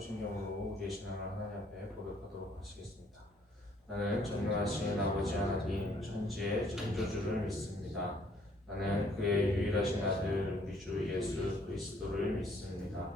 소신경으로 우리의 신앙을 하나님 앞에 고백하도록 하시겠습니다. 나는 전능하신 아버지 하나님 천지의 창조주를 믿습니다. 나는 그의 유일하신 아들 우리 주 예수 그리스도를 믿습니다.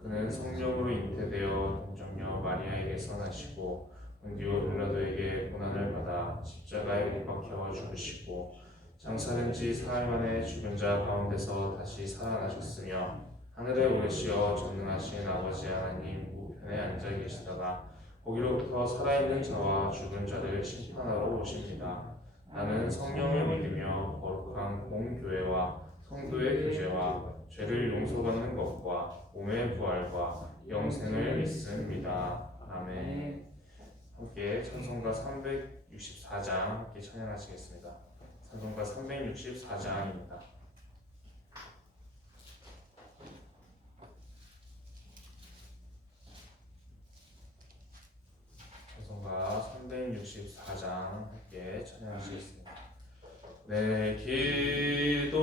그는 성령으로 잉태되어 동정녀 마리아에게서 나시고 본디오 빌라도에게 고난을 받아 십자가에 못 박혀 죽으시고 장사된 지 사흘 만에 죽은 자 가운데서 다시 살아나셨으며 하늘에 오르시어 전능하신 아버지 하나님 우편에 앉아 계시다가 거기로부터 살아있는 자와 죽은 자를 심판하러 오십니다. 나는 성령을 믿으며 거룩한 공교회와 성도의 교제와 죄를 용서받는 것과 몸의 부활과 영생을 믿습니다. 아멘. 함께 찬송가 364장 함께 찬양하시겠습니다. 찬송가 364장입니다. 찬송가 364장 함께 찬양하시겠습니다. 내 기도하는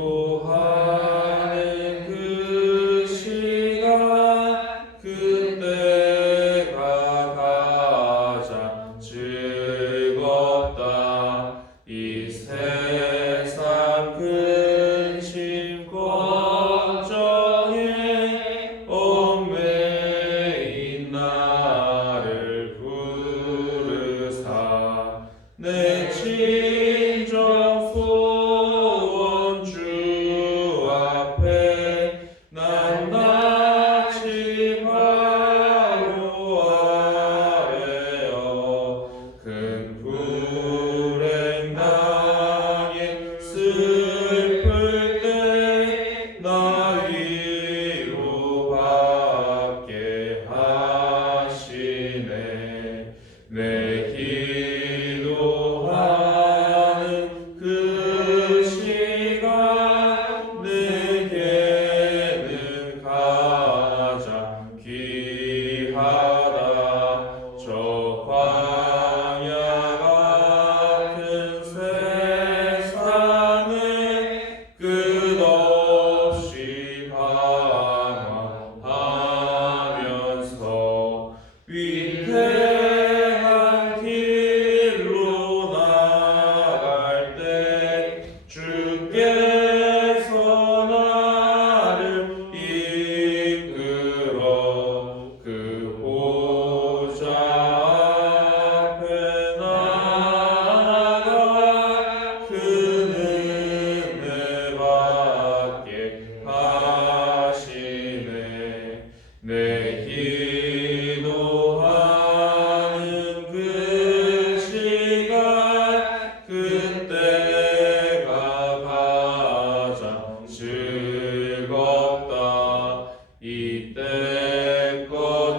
그 시간 그때가 가장 즐겁다. 이 세상 근심 걱정에 얽매인 나를 부르사 내 진정 소원 주 앞에 난 낯이 바로 아래여 큰 불행 당해 슬플 때 나 위로받게 하시네. 내 기도하는 그 시간 내게는 가장 귀하다. 저 광야 같은 세상에 끝없이 방황하면서 위대한 길로 나갈 때 주께서 나를 이끌어 그 보좌 앞에 나아가 그 은혜 받게 하시네. 내 기도하는 그 시간 그때가 가장 즐겁다. 이때껏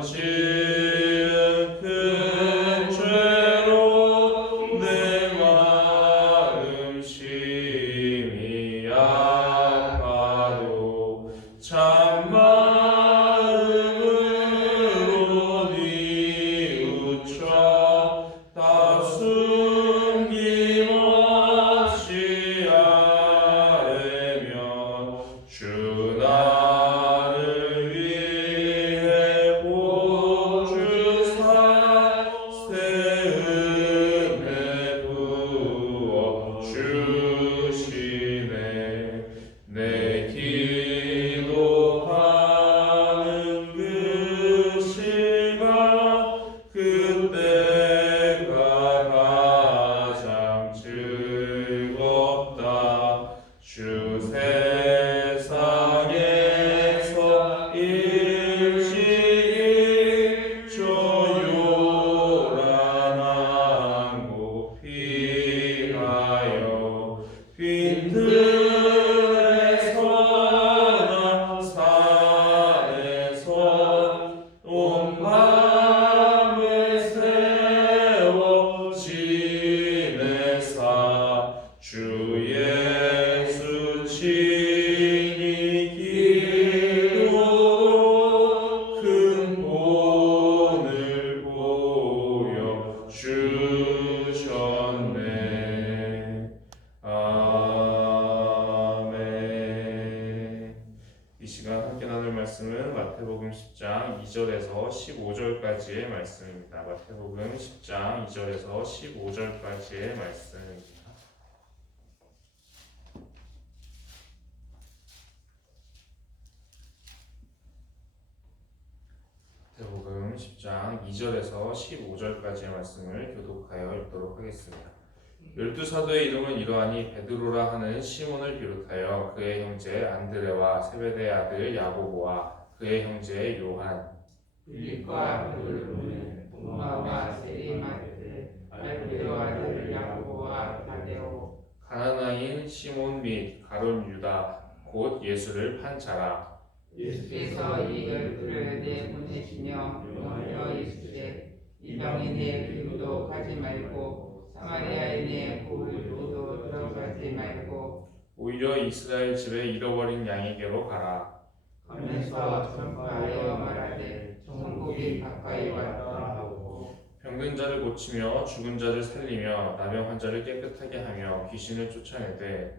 지은 큰 죄로 내 마음 심히 아파도 참 마음으로 뉘우쳐 다 숨김없이 아뢰면 주 나를 위해 보주사 새 은혜 부어 주시네. 내 기도하는 그 시간 그때가 가장 즐겁다. 주 세상에서 일시일조 요란한 곳 피하여 빈들에서나 산에서 온 마음을 세워 지내사 주 예수 친히 기도로 큰 본을 보여 주셨네. 아멘. 이 시간 함께 나눌 말씀은 마태복음 10장 2절 2절에서 15절까지의 말씀입니다. 마태복음 10장 2절에서 15절까지의 말씀입니다. 마태복음 10장 2절에서 15절까지의 말씀을 교독하여 읽도록 하겠습니다. 12사도의 이름은 이러하니 베드로라 하는 시몬을 비롯하여 그의 형제 안드레와 세베대의 아들 야고보와 그의 형제 요한, 빌립과 바돌로는 도마와 세리마트, 알페오 아들 야고보와 다데오, 가나나인 시몬 및 가룟 유다 곧 예수를 판 자라. 예수께서 이 열두를 내보내시며 명하여 이르시되 이방인의 길로 가지 말고 사마리아인의 고을로도 들어가지 말고 오히려 이스라엘 집에 잃어버린 양에게로 가라. 가면서 전파하여 말하되 천국이 가까이 왔다 하고 병든 자를 고치며 죽은 자를 살리며 나병 환자를 깨끗하게 하며 귀신을 쫓아내되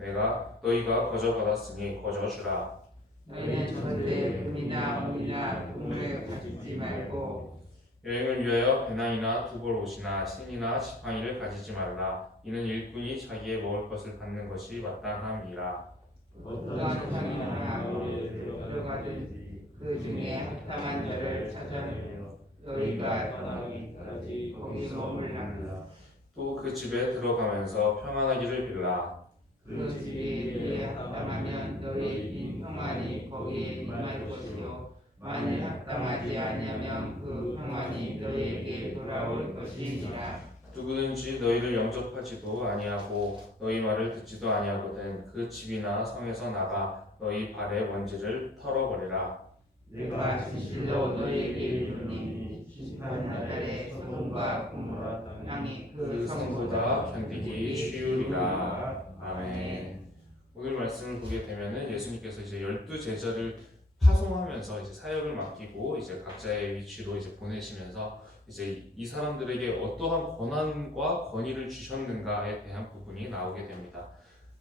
너희가 거저 받았으니 거저 주라. 너희는 절대 금이나 은이나 금을 가지지 말고 여행을 위하여 배낭이나 두벌 옷이나 신이나 지팡이를 가지지 말라. 이는 일꾼이 자기의 먹을 것을 받는 것이 마땅함이라. 어떠한 상이나 무리에 들어가든지 그 중에 합당한 자를 찾아내어 너희가 떠나기까지 거기 머물라. 또 그 집에 들어가면서 평안하기를 빌라. 그 집이 너희에 합당하면 너희 평안이 거기에 임할 것이요 만일 합당하지 아니하면 그 평안이 너희에게 돌아올 것이니라. 누구든지 너희를 영접하지도 아니하고 너희 말을 듣지도 아니하거든 그 집이나 성에서 나가 너희 발의 원지를 털어버리라. 내가 진실로 너희에게 이르노니 심판날에 소돔과 고모라 땅이 그 성보다 견디기 쉬우리라. 아멘. 오늘 말씀을 보게 되면은 예수님께서 이제 12제자를 파송하면서 이제 사역을 맡기고 이제 각자의 위치로 이제 보내시면서 이제 이 사람들에게 어떠한 권한과 권위를 주셨는가에 대한 부분이 나오게 됩니다.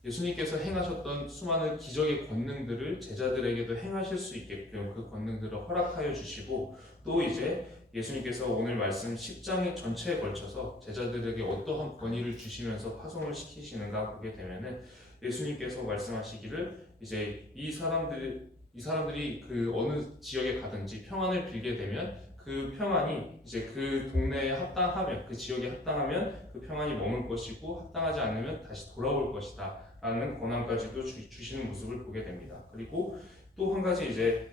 예수님께서 행하셨던 수많은 기적의 권능들을 제자들에게도 행하실 수 있게끔 그 권능들을 허락하여 주시고 또 이제 예수님께서 오늘 말씀 10장의 전체에 걸쳐서 제자들에게 어떠한 권위를 주시면서 파송을 시키시는가 보게 되면은 예수님께서 말씀하시기를 이제 이 사람들이 그 어느 지역에 가든지 평안을 빌게 되면 그 평안이 이제 그 동네에 합당하면 그 지역에 합당하면 그 평안이 머물 것이고 합당하지 않으면 다시 돌아올 것이다 라는 권한까지도 주시는 모습을 보게 됩니다. 그리고 또 한 가지 이제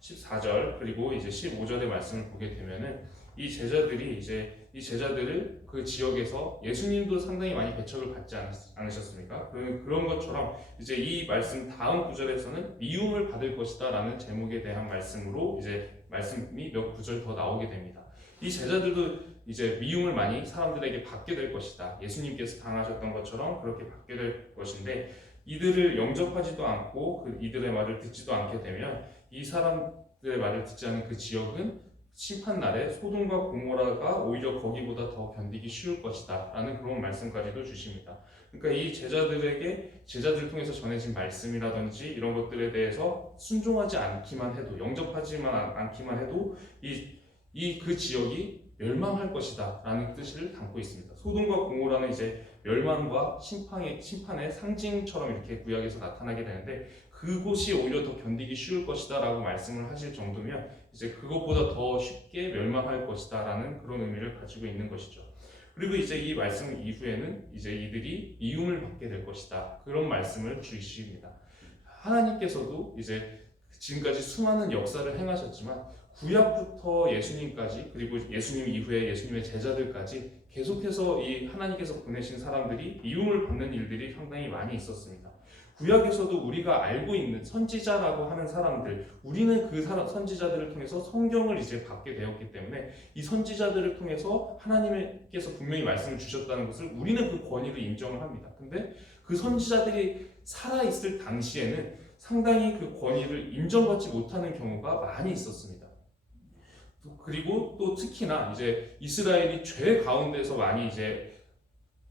14절 그리고 이제 15절의 말씀을 보게 되면은 이 제자들을 그 지역에서 예수님도 상당히 많이 배척을 받지 않으셨습니까? 그런 것처럼 이제 이 말씀 다음 구절에서는 미움을 받을 것이다라는 제목에 대한 말씀으로 이제 말씀이 몇 구절 더 나오게 됩니다. 이 제자들도 이제 미움을 많이 사람들에게 받게 될 것이다. 예수님께서 당하셨던 것처럼 그렇게 받게 될 것인데 이들을 영접하지도 않고 이들의 말을 듣지도 않게 되면 이 사람들의 말을 듣지 않은 그 지역은 심판날에 소돔과 고모라가 오히려 거기보다 더 견디기 쉬울 것이다 라는 그런 말씀까지도 주십니다. 그러니까 이 제자들을 통해서 전해진 말씀이라든지 이런 것들에 대해서 순종하지 않기만 해도 영접하지만 않기만 해도 그 지역이 멸망할 것이다 라는 뜻을 담고 있습니다. 소돔과 고모라는 이제 멸망과 심판의 상징처럼 이렇게 구약에서 나타나게 되는데 그곳이 오히려 더 견디기 쉬울 것이다 라고 말씀을 하실 정도면 이제 그것보다 더 쉽게 멸망할 것이다 라는 그런 의미를 가지고 있는 것이죠. 그리고 이제 이 말씀 이후에는 이제 이들이 미움을 받게 될 것이다 그런 말씀을 주십니다. 하나님께서도 이제 지금까지 수많은 역사를 행하셨지만 구약부터 예수님까지 그리고 예수님 이후에 예수님의 제자들까지 계속해서 이 하나님께서 보내신 사람들이 미움을 받는 일들이 상당히 많이 있었습니다. 구약에서도 우리가 알고 있는 선지자라고 하는 사람들, 우리는 그 선지자들을 통해서 성경을 이제 받게 되었기 때문에 이 선지자들을 통해서 하나님께서 분명히 말씀을 주셨다는 것을 우리는 그 권위를 인정을 합니다. 근데 그 선지자들이 살아있을 당시에는 상당히 그 권위를 인정받지 못하는 경우가 많이 있었습니다. 그리고 또 특히나 이제 이스라엘이 죄 가운데서 많이 이제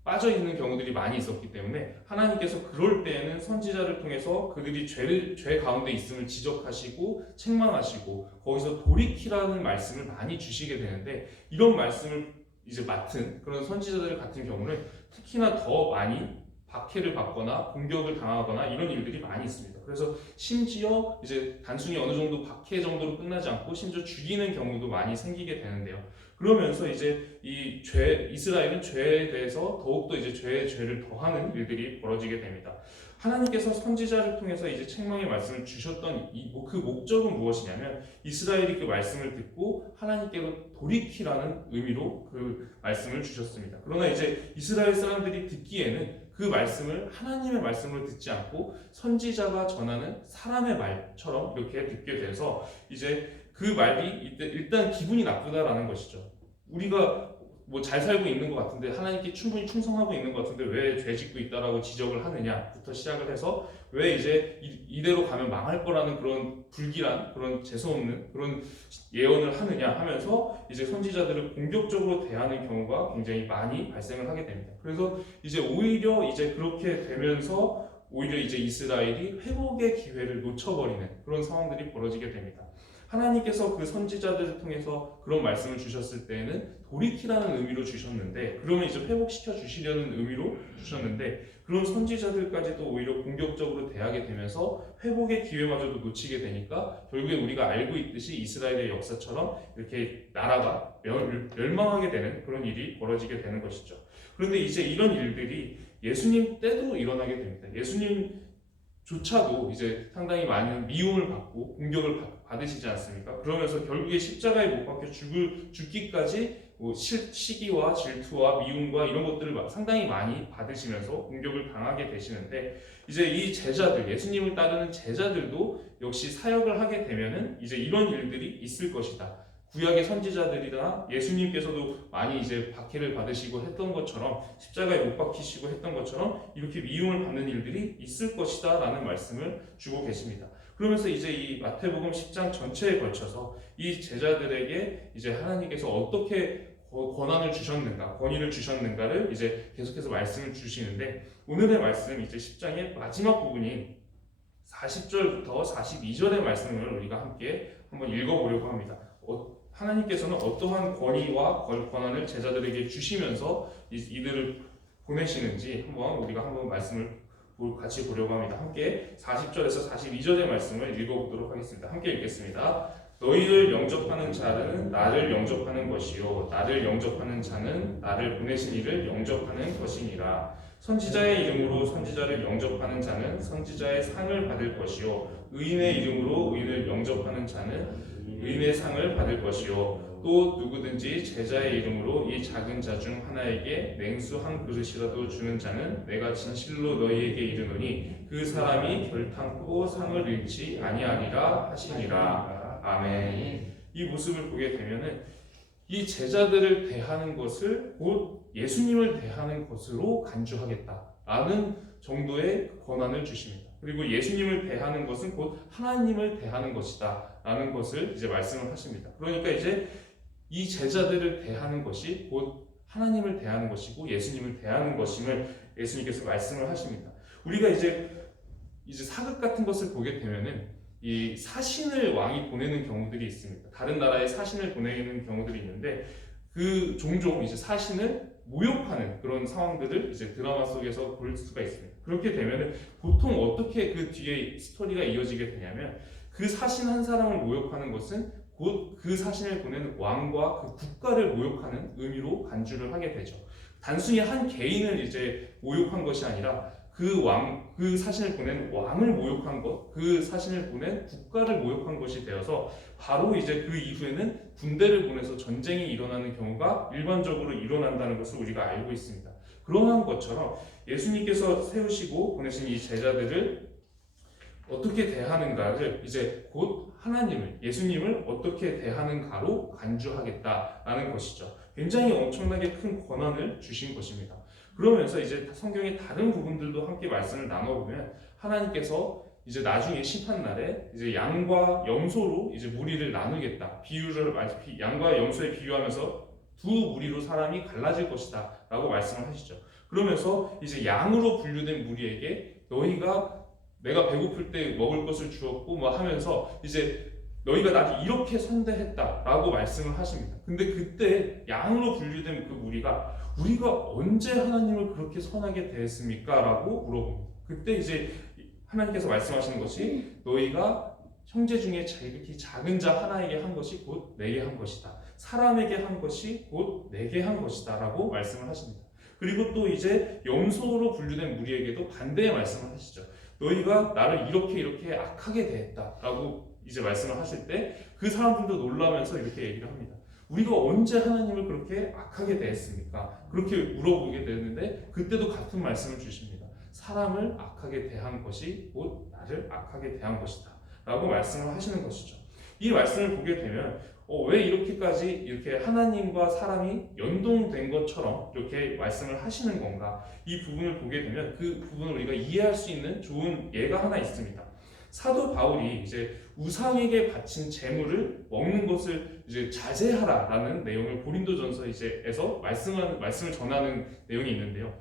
빠져 있는 경우들이 많이 있었기 때문에 하나님께서 그럴 때에는 선지자를 통해서 그들이 죄 가운데 있음을 지적하시고 책망하시고 거기서 돌이키라는 말씀을 많이 주시게 되는데, 이런 말씀을 이제 맡은 그런 선지자들 같은 경우는 특히나 더 많이 박해를 받거나 공격을 당하거나 이런 일들이 많이 있습니다. 그래서 심지어 이제 단순히 어느 정도 박해 정도로 끝나지 않고 심지어 죽이는 경우도 많이 생기게 되는데요. 그러면서 이제 이스라엘은 죄에 대해서 더욱더 이제 죄를 더하는 일들이 벌어지게 됩니다. 하나님께서 선지자를 통해서 이제 책망의 말씀을 주셨던 그 목적은 무엇이냐면, 이스라엘이 그 말씀을 듣고 하나님께로 돌이키라는 의미로 그 말씀을 주셨습니다. 그러나 이제 이스라엘 사람들이 듣기에는 그 말씀을 하나님의 말씀으로 듣지 않고 선지자가 전하는 사람의 말처럼 이렇게 듣게 돼서 이제 그 말이 일단 기분이 나쁘다라는 것이죠. 우리가 뭐 잘 살고 있는 것 같은데, 하나님께 충분히 충성하고 있는 것 같은데 왜 죄 짓고 있다라고 지적을 하느냐부터 시작을 해서, 왜 이제 이대로 가면 망할 거라는 그런 불길한, 그런 재수없는 그런 예언을 하느냐 하면서 이제 선지자들을 공격적으로 대하는 경우가 굉장히 많이 발생을 하게 됩니다. 그래서 이제 오히려 이제 그렇게 되면서 오히려 이제 이스라엘이 회복의 기회를 놓쳐버리는 그런 상황들이 벌어지게 됩니다. 하나님께서 그 선지자들을 통해서 그런 말씀을 주셨을 때에는 돌이키라는 의미로 주셨는데, 그러면 이제 회복시켜 주시려는 의미로 주셨는데, 그런 선지자들까지도 오히려 공격적으로 대하게 되면서 회복의 기회마저도 놓치게 되니까 결국에 우리가 알고 있듯이 이스라엘의 역사처럼 이렇게 나라가 멸망하게 되는 그런 일이 벌어지게 되는 것이죠. 그런데 이제 이런 일들이 예수님 때도 일어나게 됩니다. 예수님조차도 이제 상당히 많은 미움을 받고 공격을 받으시지 않습니까? 그러면서 결국에 십자가에 못 박혀 죽기까지 시기와 질투와 미움과 이런 것들을 상당히 많이 받으시면서 공격을 당하게 되시는데, 이제 이 제자들, 예수님을 따르는 제자들도 역시 사역을 하게 되면은 이제 이런 일들이 있을 것이다. 구약의 선지자들이나 예수님께서도 많이 이제 박해를 받으시고 했던 것처럼, 십자가에 못 박히시고 했던 것처럼 이렇게 미움을 받는 일들이 있을 것이다 라는 말씀을 주고 계십니다. 그러면서 이제 이 마태복음 10장 전체에 걸쳐서 이 제자들에게 이제 하나님께서 어떻게 권한을 주셨는가, 권위를 주셨는가를 이제 계속해서 말씀을 주시는데, 오늘의 말씀 이제 10장의 마지막 부분인 40절부터 42절의 말씀을 우리가 함께 한번 읽어보려고 합니다. 하나님께서는 어떠한 권위와 권한을 제자들에게 주시면서 이들을 보내시는지 우리가 한번 말씀을 같이 보려고 합니다. 함께 40절에서 42절의 말씀을 읽어보도록 하겠습니다. 함께 읽겠습니다. 너희를 영접하는 자는 나를 영접하는 것이요, 나를 영접하는 자는 나를 보내신 이를 영접하는 것이니라. 선지자의 이름으로 선지자를 영접하는 자는 선지자의 상을 받을 것이요, 의인의 이름으로 의인을 영접하는 자는 의인의 상을 받을 것이요, 또 누구든지 제자의 이름으로 이 작은 자 중 하나에게 냉수 한 그릇이라도 주는 자는 내가 진실로 너희에게 이르노니 그 사람이 결탄코 상을 잃지 아니하리라 하시니라. 아멘. 이 모습을 보게 되면은 이 제자들을 대하는 것을 곧 예수님을 대하는 것으로 간주하겠다라는 정도의 권한을 주십니다. 그리고 예수님을 대하는 것은 곧 하나님을 대하는 것이다 라는 것을 이제 말씀을 하십니다. 그러니까 이제 이 제자들을 대하는 것이 곧 하나님을 대하는 것이고 예수님을 대하는 것임을 예수님께서 말씀을 하십니다. 우리가 이제 사극 같은 것을 보게 되면은 이 사신을 왕이 보내는 경우들이 있습니다. 다른 나라에 사신을 보내는 경우들이 있는데, 그 종종 이제 사신을 모욕하는 그런 상황들을 이제 드라마 속에서 볼 수가 있습니다. 그렇게 되면은 보통 어떻게 그 뒤에 스토리가 이어지게 되냐면, 그 사신 한 사람을 모욕하는 것은 곧 그 사신을 보내는 왕과 그 국가를 모욕하는 의미로 간주를 하게 되죠. 단순히 한 개인을 이제 모욕한 것이 아니라 그 사신을 보낸 왕을 모욕한 것, 그 사신을 보낸 국가를 모욕한 것이 되어서 바로 이제 그 이후에는 군대를 보내서 전쟁이 일어나는 경우가 일반적으로 일어난다는 것을 우리가 알고 있습니다. 그러한 것처럼 예수님께서 세우시고 보내신 이 제자들을 어떻게 대하는가를 이제 곧 하나님을, 예수님을 어떻게 대하는가로 간주하겠다라는 것이죠. 굉장히 엄청나게 큰 권한을 주신 것입니다. 그러면서 이제 성경의 다른 부분들도 함께 말씀을 나눠보면, 하나님께서 이제 나중에 심판날에 이제 양과 염소로 이제 무리를 나누겠다. 양과 염소에 비유하면서 두 무리로 사람이 갈라질 것이다 라고 말씀을 하시죠. 그러면서 이제 양으로 분류된 무리에게 너희가 내가 배고플 때 먹을 것을 주었고 뭐 하면서 이제 너희가 나를 이렇게 선대했다라고 말씀을 하십니다. 근데 그때 양으로 분류된 그 무리가 우리가 언제 하나님을 그렇게 선하게 대했습니까? 라고 물어봅니다. 그때 이제 하나님께서 말씀하시는 것이 너희가 형제 중에 지극히 작은 자 하나에게 한 것이 곧 내게 한 것이다. 사람에게 한 것이 곧 내게 한 것이다 라고 말씀을 하십니다. 그리고 또 이제 염소로 분류된 무리에게도 반대의 말씀을 하시죠. 너희가 나를 이렇게 악하게 대했다라고 이제 말씀을 하실 때 그 사람들도 놀라면서 이렇게 얘기를 합니다. 우리가 언제 하나님을 그렇게 악하게 대했습니까? 그렇게 물어보게 되는데 그때도 같은 말씀을 주십니다. 사람을 악하게 대한 것이 곧 나를 악하게 대한 것이다 라고 말씀을 하시는 것이죠. 이 말씀을 보게 되면 왜 이렇게까지 이렇게 하나님과 사람이 연동된 것처럼 이렇게 말씀을 하시는 건가? 이 부분을 보게 되면 그 부분을 우리가 이해할 수 있는 좋은 예가 하나 있습니다. 사도 바울이 이제 우상에게 바친 재물을 먹는 것을 이제 자제하라라는 내용을 고린도전서 이제에서 말씀을 전하는 내용이 있는데요.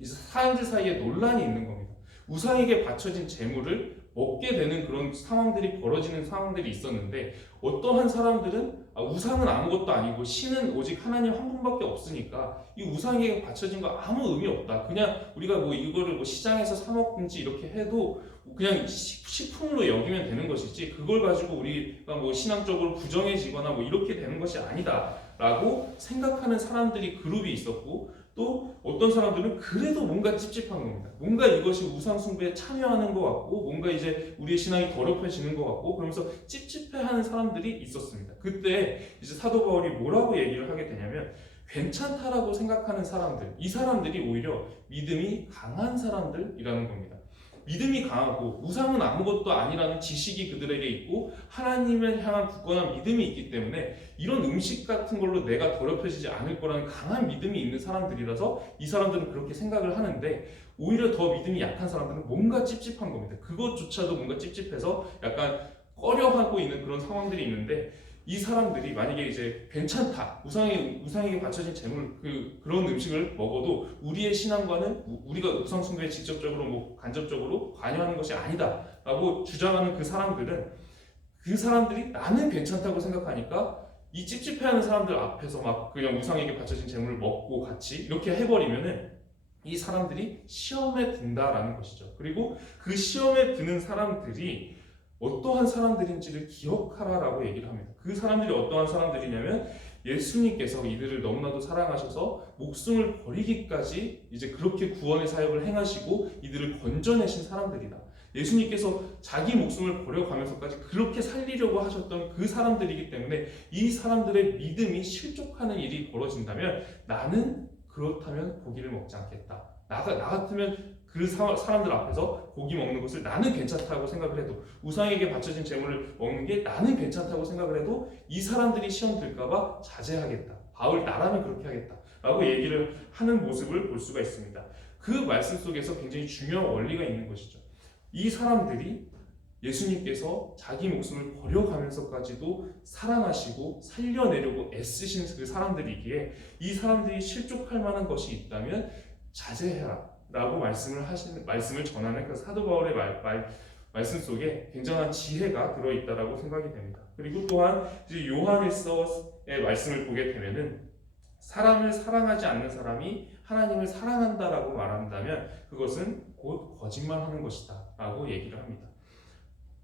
이제 사람들 사이에 논란이 있는 겁니다. 우상에게 바쳐진 재물을 먹게 되는 그런 상황들이 벌어지는 상황들이 있었는데 어떠한 사람들은 우상은 아무것도 아니고 신은 오직 하나님 한 분밖에 없으니까 이 우상에게 바쳐진 거 아무 의미 없다. 그냥 우리가 뭐 이거를 뭐 시장에서 사 먹든지 이렇게 해도 그냥 식품으로 여기면 되는 것이지 그걸 가지고 우리가 뭐 신앙적으로 부정해지거나 뭐 이렇게 되는 것이 아니다라고 생각하는 사람들이 그룹이 있었고 또 어떤 사람들은 그래도 뭔가 찝찝한 겁니다. 뭔가 이것이 우상 숭배에 참여하는 것 같고 뭔가 이제 우리의 신앙이 더럽혀지는 것 같고 그러면서 찝찝해하는 사람들이 있었습니다. 그때 이제 사도 바울이 뭐라고 얘기를 하게 되냐면 괜찮다라고 생각하는 사람들, 이 사람들이 오히려 믿음이 강한 사람들이라는 겁니다. 믿음이 강하고 우상은 아무것도 아니라는 지식이 그들에게 있고 하나님을 향한 굳건한 믿음이 있기 때문에 이런 음식 같은 걸로 내가 더럽혀지지 않을 거라는 강한 믿음이 있는 사람들이라서 이 사람들은 그렇게 생각을 하는데 오히려 더 믿음이 약한 사람들은 뭔가 찝찝한 겁니다. 그것조차도 뭔가 찝찝해서 약간 꺼려하고 있는 그런 상황들이 있는데 이 사람들이 만약에 이제 괜찮다 우상에게 바쳐진 재물 그런 음식을 먹어도 우리의 신앙과는 우리가 우상 숭배에 직접적으로 뭐 간접적으로 관여하는 것이 아니다라고 주장하는 그 사람들이 나는 괜찮다고 생각하니까 이 찝찝해하는 사람들 앞에서 막 그냥 우상에게 바쳐진 재물을 먹고 같이 이렇게 해버리면은 이 사람들이 시험에 든다라는 것이죠. 그리고 그 시험에 드는 사람들이 어떠한 사람들인지를 기억하라라고 얘기를 합니다. 그 사람들이 어떠한 사람들이냐면 예수님께서 이들을 너무나도 사랑하셔서 목숨을 버리기까지 이제 그렇게 구원의 사역을 행하시고 이들을 건져내신 사람들이다. 예수님께서 자기 목숨을 버려가면서까지 그렇게 살리려고 하셨던 그 사람들이기 때문에 이 사람들의 믿음이 실족하는 일이 벌어진다면 나는 그렇다면 고기를 먹지 않겠다. 나 같으면 그 사람들 앞에서 고기 먹는 것을 나는 괜찮다고 생각을 해도 우상에게 바쳐진 재물을 먹는 게 나는 괜찮다고 생각을 해도 이 사람들이 시험 들까봐 자제하겠다. 바울 나라면 그렇게 하겠다 라고 얘기를 하는 모습을 볼 수가 있습니다. 그 말씀 속에서 굉장히 중요한 원리가 있는 것이죠. 이 사람들이 예수님께서 자기 목숨을 버려가면서까지도 사랑하시고 살려내려고 애쓰신 그 사람들이기에 이 사람들이 실족할 만한 것이 있다면 자제해라 라고 말씀을 전하는 그 사도 바울의 말씀 속에 굉장한 지혜가 들어있다라고 생각이 됩니다. 그리고 또한 이제 요한일서의 말씀을 보게 되면은 사람을 사랑하지 않는 사람이 하나님을 사랑한다라고 말한다면 그것은 곧 거짓말하는 것이다 라고 얘기를 합니다.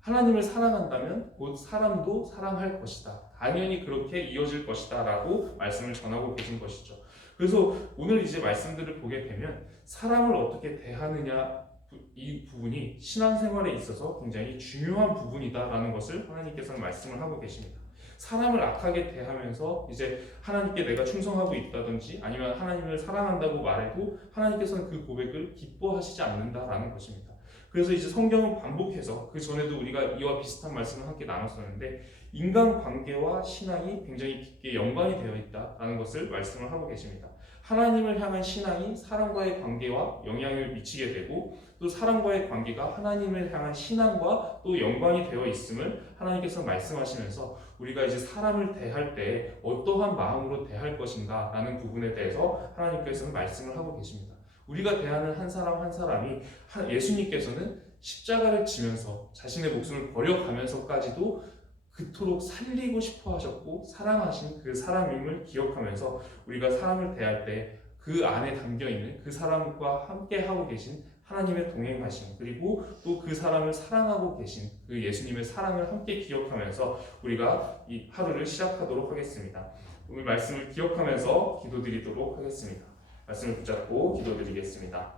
하나님을 사랑한다면 곧 사람도 사랑할 것이다. 당연히 그렇게 이어질 것이다 라고 말씀을 전하고 계신 것이죠. 그래서 오늘 이제 말씀들을 보게 되면 사람을 어떻게 대하느냐 이 부분이 신앙생활에 있어서 굉장히 중요한 부분이다라는 것을 하나님께서는 말씀을 하고 계십니다. 사람을 악하게 대하면서 이제 하나님께 내가 충성하고 있다든지 아니면 하나님을 사랑한다고 말해도 하나님께서는 그 고백을 기뻐하시지 않는다라는 것입니다. 그래서 이제 성경은 반복해서 그 전에도 우리가 이와 비슷한 말씀을 함께 나눴었는데 인간관계와 신앙이 굉장히 깊게 연관이 되어 있다라는 것을 말씀을 하고 계십니다. 하나님을 향한 신앙이 사람과의 관계와 영향을 미치게 되고 또 사람과의 관계가 하나님을 향한 신앙과 또 연관이 되어 있음을 하나님께서 말씀하시면서 우리가 이제 사람을 대할 때 어떠한 마음으로 대할 것인가 라는 부분에 대해서 하나님께서는 말씀을 하고 계십니다. 우리가 대하는 한 사람 한 사람이 예수님께서는 십자가를 지면서 자신의 목숨을 버려가면서까지도 그토록 살리고 싶어 하셨고 사랑하신 그 사람임을 기억하면서 우리가 사람을 대할 때 그 안에 담겨있는 그 사람과 함께 하고 계신 하나님의 동행하심 그리고 또 그 사람을 사랑하고 계신 그 예수님의 사랑을 함께 기억하면서 우리가 이 하루를 시작하도록 하겠습니다. 오늘 말씀을 기억하면서 기도드리도록 하겠습니다. 말씀을 붙잡고 기도드리겠습니다.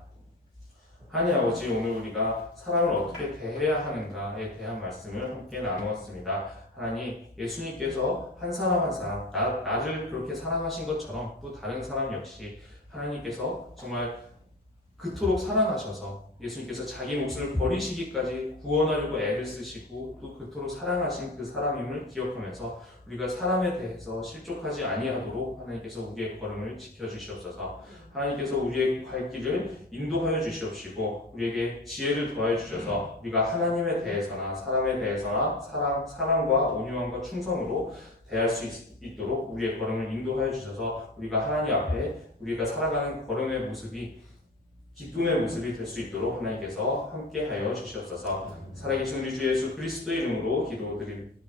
하나님 아버지, 오늘 우리가 사람을 어떻게 대해야 하는가에 대한 말씀을 함께 나누었습니다. 하나님, 예수님께서 한 사람 한 사람 나를 그렇게 사랑하신 것처럼 또 다른 사람 역시 하나님께서 정말 그토록 사랑하셔서 예수님께서 자기 목숨을 버리시기까지 구원하려고 애를 쓰시고 또 그토록 사랑하신 그 사람임을 기억하면서 우리가 사람에 대해서 실족하지 아니하도록 하나님께서 우리의 걸음을 지켜주시옵소서. 하나님께서 우리의 갈 길을 인도하여 주시옵시고 우리에게 지혜를 더해 주셔서 우리가 하나님에 대해서나 사람에 대해서나 사랑과 온유함과 충성으로 대할 수 있도록 우리의 걸음을 인도하여 주셔서 우리가 하나님 앞에 우리가 살아가는 걸음의 모습이 기쁨의 모습이 될 수 있도록 하나님께서 함께하여 주시옵소서. 살아계신 우리 주 예수 그리스도의 이름으로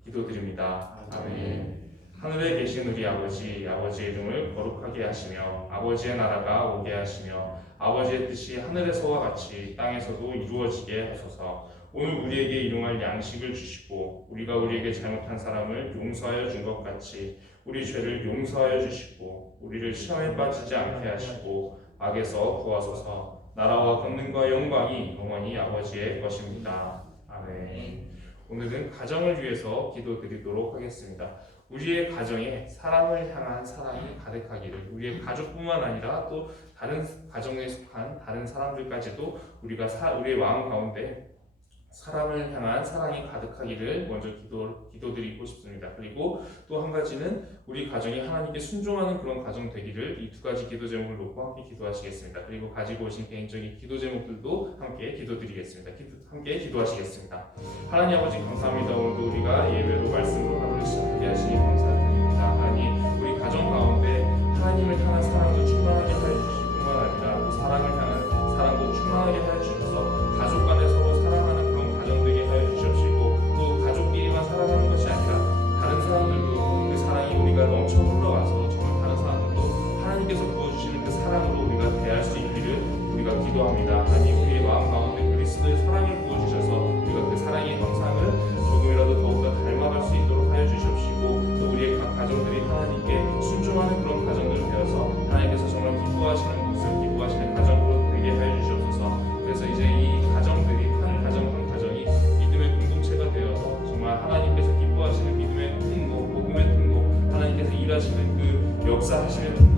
기도드립니다. 아멘. 하늘에 계신 우리 아버지, 아버지의 이름을 거룩하게 하시며 아버지의 나라가 오게 하시며 아버지의 뜻이 하늘에서와 같이 땅에서도 이루어지게 하소서. 오늘 우리에게 일용할 양식을 주시고 우리가 우리에게 잘못한 사람을 용서하여 준 것 같이 우리 죄를 용서하여 주시고 우리를 시험에 빠지지 않게 하시고 악에서 구하소서. 나라와 권능과 영광이 영원히 아버지의 것입니다. 아멘. 오늘은 가정을 위해서 기도드리도록 하겠습니다. 우리의 가정에 사람을 향한 사랑이 가득하기를, 우리의 가족뿐만 아니라 또 다른 가정에 속한 다른 사람들까지도 우리가 우리의 마음 가운데 사람을 향한 사랑이 가득하기를 먼저 기도드리고 싶습니다. 그리고 또 한 가지는 우리 가정이 하나님께 순종하는 그런 가정 되기를 이 두 가지 기도 제목을 놓고 함께 기도하시겠습니다. 그리고 가지고 오신 개인적인 기도 제목들도 함께 기도드리겠습니다. 함께 기도하시겠습니다. 하나님 아버지 감사합니다. 오늘도 우리가 예배로 말씀으로 하루를 시작하게 하시니 감사드립니다. 하나님, 우리 가정 가운데 하나님을 향한 사랑도 충만하게 하여 주실 뿐만 아니라 또 사랑을 향한 사랑도 충만하게 하여 주셔서 가족 간에 서로 사랑하는 되게 하여 주시옵시고 또 가족끼리만 사랑하는 것이 아니라 다른 사람들도 그 사랑이 우리가 넘쳐 흘러가서 정말 다른 사람들도 하나님께서 부어주시는 그 사랑으로 우리가 대할 수 있기를 우리가 기도합니다. 하나님, 우리의 마음 가운데 그리스도의 사랑을 부어주셔서 우리가 그 사랑의 형상을 조금이라도 더욱더 닮아갈 수 있도록 하여 주시옵시고 또 우리의 각 가정들이 하나님께 순종하는 그런 가정들 되어서 하나님께서 정말 기뻐하시는 모습, 기뻐하시는 가정으로 되게 하여 주시옵소서. 그래서 이제 이 가정들이 한 가정 믿음의 공동체가 되어서 정말 하나님께서 기뻐하시는 믿음의 통로, 복음의 통로, 하나님께서 일하시는 그 역사하시는